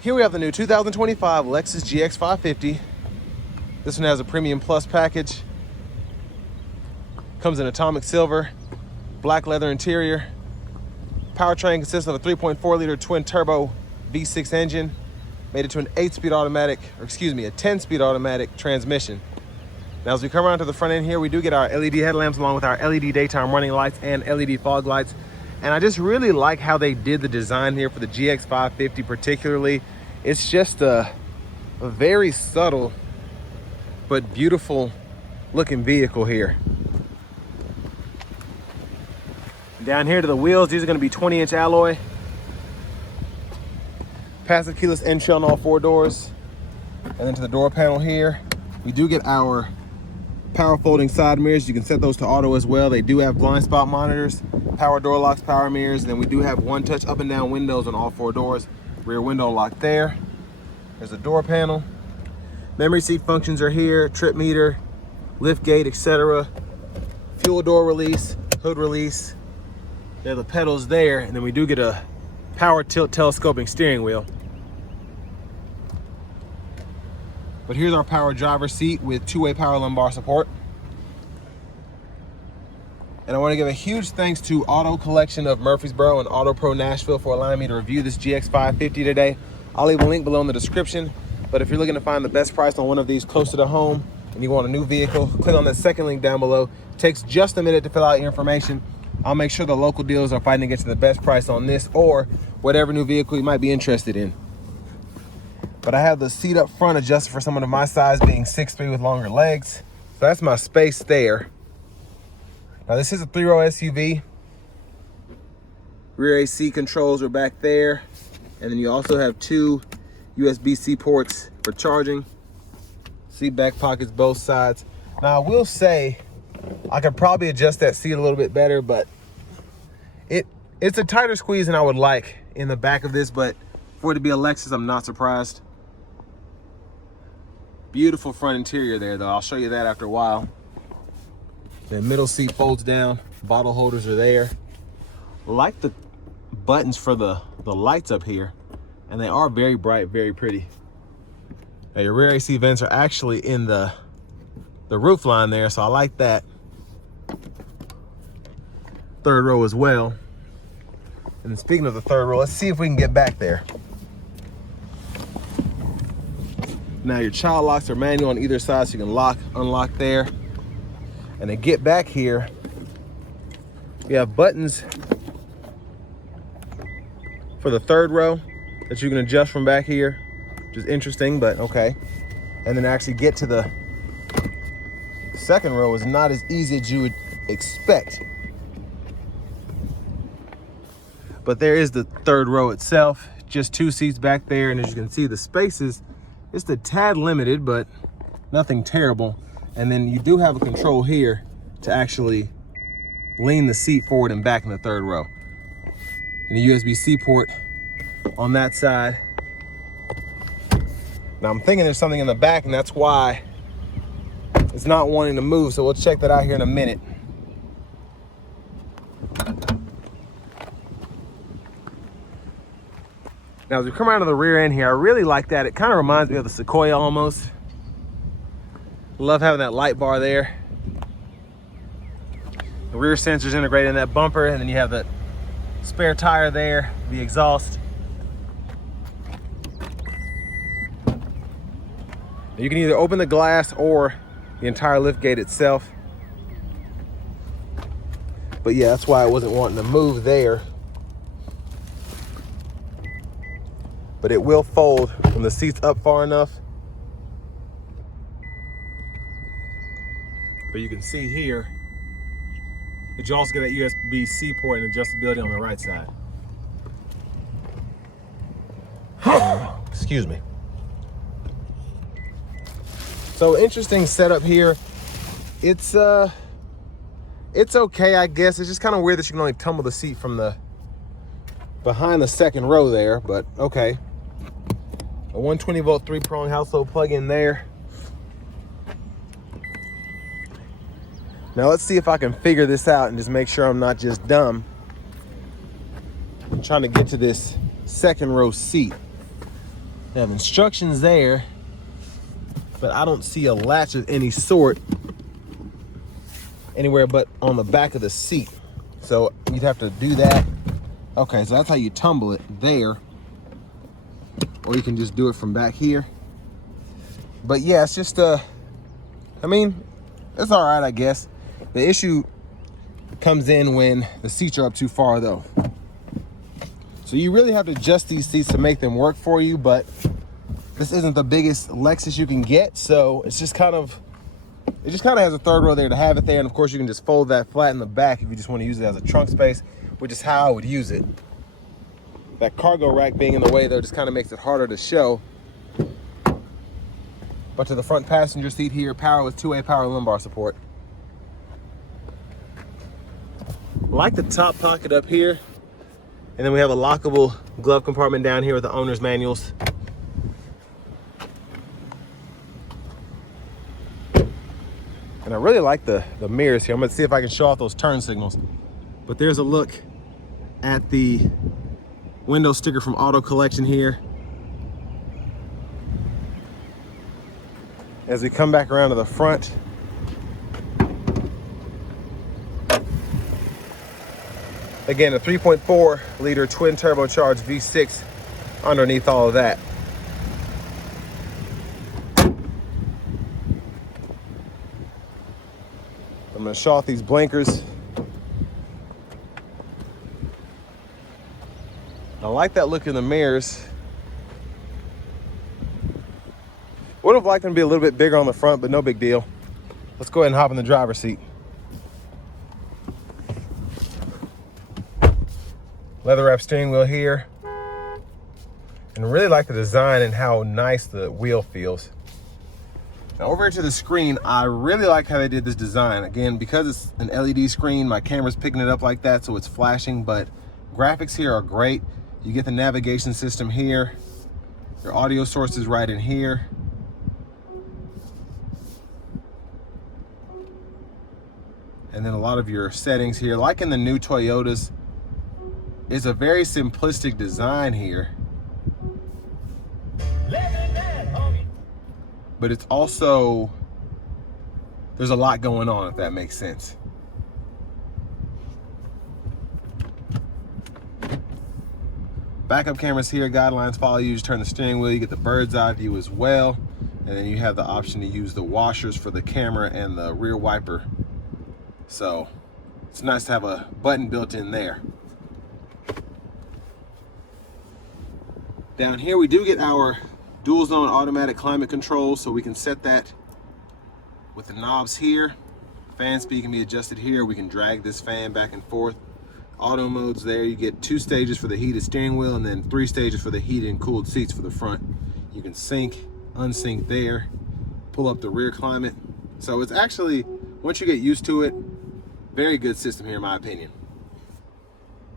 Here we have the new 2025 Lexus GX 550. This one has a Premium Plus package. Comes in atomic silver, black leather interior. Powertrain consists of a 3.4 liter twin turbo V6 engine, made it to an 8-speed automatic, or excuse me, a 10-speed automatic transmission. Now, as we come around to the front end here, we do get our LED headlamps along with our LED daytime running lights and LED fog lights. And I just really like how they did the design here for the GX 550 particularly. It's just a very subtle but beautiful looking vehicle here. Down here to the wheels, these are going to be 20-inch alloy. Passive keyless entry on all 4 doors. And then to the door panel here, we do get our power folding side mirrors. You can set those to auto as well. They do have blind spot monitors, power door locks, power mirrors. And then we do have one-touch up and down windows on all 4 doors. Rear window lock there. There's a door panel. Memory seat functions are here, trip meter, lift gate, etc. Fuel door release, hood release. There are the pedals there, and then we do get a power tilt telescoping steering wheel. But here's our power driver's seat with 2-way power lumbar support. And I want to give a huge thanks to Auto Collection of Murfreesboro and Auto Pro Nashville for allowing me to review this GX 550 today. I'll leave a link below in the description. But if you're looking to find the best price on one of these closer to home and you want a new vehicle, click on that second link down below. It takes just a minute to fill out your information. I'll make sure the local dealers are fighting to get you the best price on this or whatever new vehicle you might be interested in. But I have the seat up front adjusted for someone of my size, being 6'3" with longer legs. So that's my space there. Now this is a 3-row SUV. Rear AC controls are back there. And then you also have 2 USB-C ports for charging. Seat back pockets both sides. Now I will say, I could probably adjust that seat a little bit better, but it's a tighter squeeze than I would like in the back of this, but for it to be a Lexus, I'm not surprised. Beautiful front interior there though. I'll show you that after a while. The middle seat folds down, bottle holders are there. I like the buttons for the lights up here, and they are very bright, very pretty. Now your rear AC vents are actually in the roof line there, so I like that. 3rd row as well. And then speaking of the 3rd row, let's see if we can get back there. Now your child locks are manual on either side, so you can lock, unlock there. And to get back here, we have buttons for the 3rd row that you can adjust from back here, which is interesting, but okay. And then actually get to the 2nd row is not as easy as you would expect. But there is the 3rd row itself, just 2 seats back there. And as you can see, the spaces, it's a tad limited, but nothing terrible. And then you do have a control here to actually lean the seat forward and back in the 3rd row. And a USB-C port on that side. Now I'm thinking there's something in the back, and that's why it's not wanting to move. So we'll check that out here in a minute. Now, as we come around to the rear end here, I really like that. It kind of reminds me of the Sequoia almost. Love having that light bar there. The rear sensors integrated in that bumper, and then you have the spare tire there, the exhaust. You can either open the glass or the entire lift gate itself. But yeah, that's why I wasn't wanting to move there. But it will fold when the seat's up far enough. But you can see here that you also get that USB-C port and adjustability on the right side. Excuse me. So interesting setup here. It's okay, I guess. It's just kind of weird that you can only tumble the seat from the behind the 2nd row there, but okay. A 120-volt 3-prong household plug-in there. Now let's see if I can figure this out and just make sure I'm not just dumb. I'm trying to get to this 2nd row seat. They have instructions there, but I don't see a latch of any sort anywhere but on the back of the seat. So you'd have to do that. Okay, so that's how you tumble it there. Or you can just do it from back here. But yeah, it's just, I mean, it's all right, I guess. The issue comes in when the seats are up too far though. So you really have to adjust these seats to make them work for you, but this isn't the biggest Lexus you can get, so it's just kind of, it just kind of has a third row there to have it there. And of course you can just fold that flat in the back if you just want to use it as a trunk space, which is how I would use it. That cargo rack being in the way though just kind of makes it harder to show. But to the front passenger seat here, power with 2-way power lumbar support. Like the top pocket up here. And then we have a lockable glove compartment down here with the owner's manuals. And I really like the mirrors here. I'm gonna see if I can show off those turn signals. But there's a look at the window sticker from Auto Collection here. As we come back around to the front, again, a 3.4 liter twin turbocharged V6 underneath all of that. I'm gonna show off these blinkers. I like that look in the mirrors. Would have liked them to be a little bit bigger on the front, but no big deal. Let's go ahead and hop in the driver's seat. Leather wrap steering wheel here. And I really like the design and how nice the wheel feels. Now over to the screen, I really like how they did this design. Again, because it's an LED screen, my camera's picking it up like that, so it's flashing, but graphics here are great. You get the navigation system here. Your audio source is right in here. And then a lot of your settings here, like in the new Toyotas. It's a very simplistic design here. But it's also, there's a lot going on, if that makes sense. Backup cameras here, guidelines follow you, just turn the steering wheel, you get the bird's eye view as well. And then you have the option to use the washers for the camera and the rear wiper. So it's nice to have a button built in there. Down here we do get our dual zone automatic climate control, so we can set that with the knobs here. Fan speed can be adjusted here. We can drag this fan back and forth. Auto modes there. You get 2 stages for the heated steering wheel and then 3 stages for the heated and cooled seats for the front. You can sync, unsync there, pull up the rear climate. So it's actually, once you get used to it, very good system here in my opinion.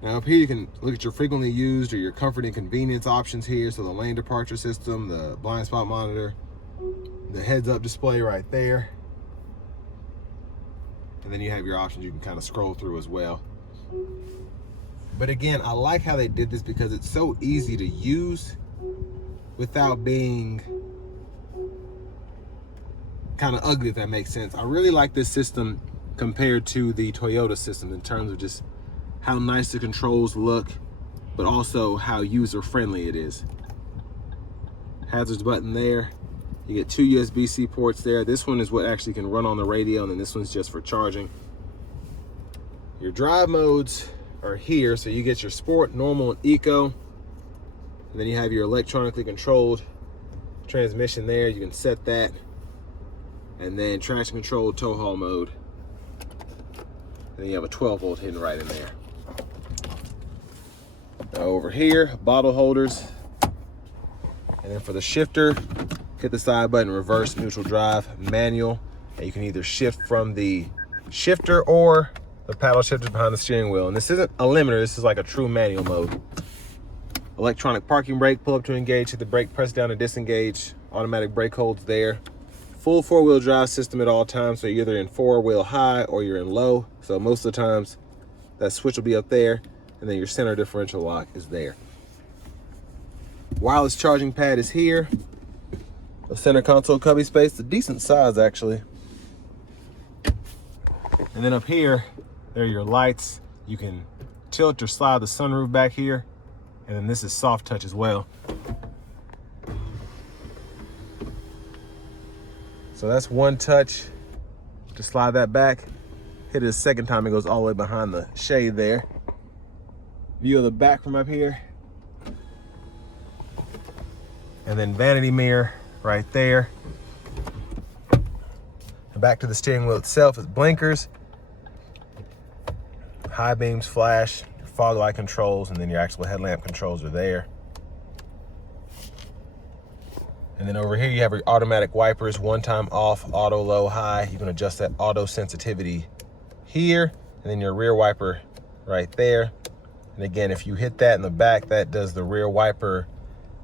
Now up here you can look at your frequently used or your comfort and convenience options here. So the lane departure system, the blind spot monitor, the heads up display right there. And then you have your options you can kind of scroll through as well. But again, I like how they did this because it's so easy to use without being kind of ugly, if that makes sense. I really like this system compared to the Toyota system in terms of just how nice the controls look, but also how user-friendly it is. Hazards button there. You get 2 USB-C ports there. This one is what actually can run on the radio, and then this one's just for charging. Your drive modes are here, so you get your sport, normal, and eco. And then you have your electronically controlled transmission there. You can set that. And then traction control, tow haul mode. And then you have a 12-volt hidden right in there. Now over here, bottle holders. And then for the shifter, hit the side button, reverse, neutral drive, manual. And you can either shift from the shifter or the paddle shifter behind the steering wheel. And this isn't a limiter, this is like a true manual mode. Electronic parking brake, pull up to engage, hit the brake, press down to disengage. Automatic brake holds there. Full 4-wheel drive system at all times, so you're either in 4-wheel high or you're in low. So most of the times that switch will be up there, and then your center differential lock is there. Wireless charging pad is here. The center console cubby space, a decent size actually. And then up here, there are your lights. You can tilt or slide the sunroof back here. And then this is soft touch as well. So that's one touch to slide that back. Hit it a second time, it goes all the way behind the shade there. View of the back from up here. And then vanity mirror right there. And back to the steering wheel itself is blinkers, high beams, flash, your fog light controls, and then your actual headlamp controls are there. And then over here you have your automatic wipers, one time off, auto, low, high. You can adjust that auto sensitivity here, and then your rear wiper right there. And again, if you hit that in the back, that does the rear wiper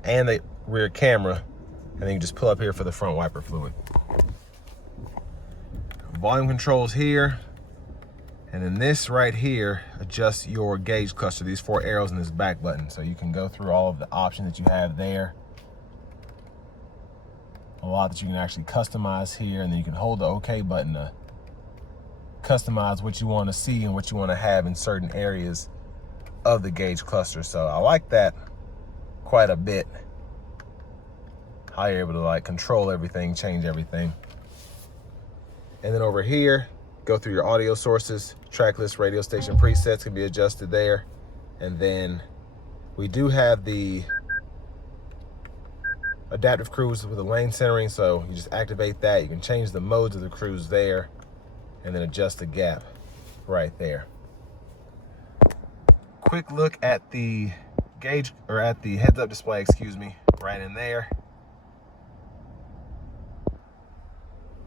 and the rear camera. And then you just pull up here for the front wiper fluid. Volume controls here. And then this right here adjusts your gauge cluster, these 4 arrows in this back button. So you can go through all of the options that you have there. A lot that you can actually customize here, and then you can hold the OK button to customize what you want to see and what you want to have in certain areas of the gauge cluster. So I like that quite a bit. How you're able to like control everything, change everything. And then over here, go through your audio sources, track list, radio station presets can be adjusted there. And then we do have the adaptive cruise with the lane centering, so you just activate that. You can change the modes of the cruise there and then adjust the gap right there. Quick look at the gauge, or at the heads-up display, excuse me, right in there.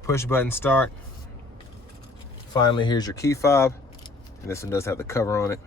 Push button start. Finally, here's your key fob, and this one does have the cover on it.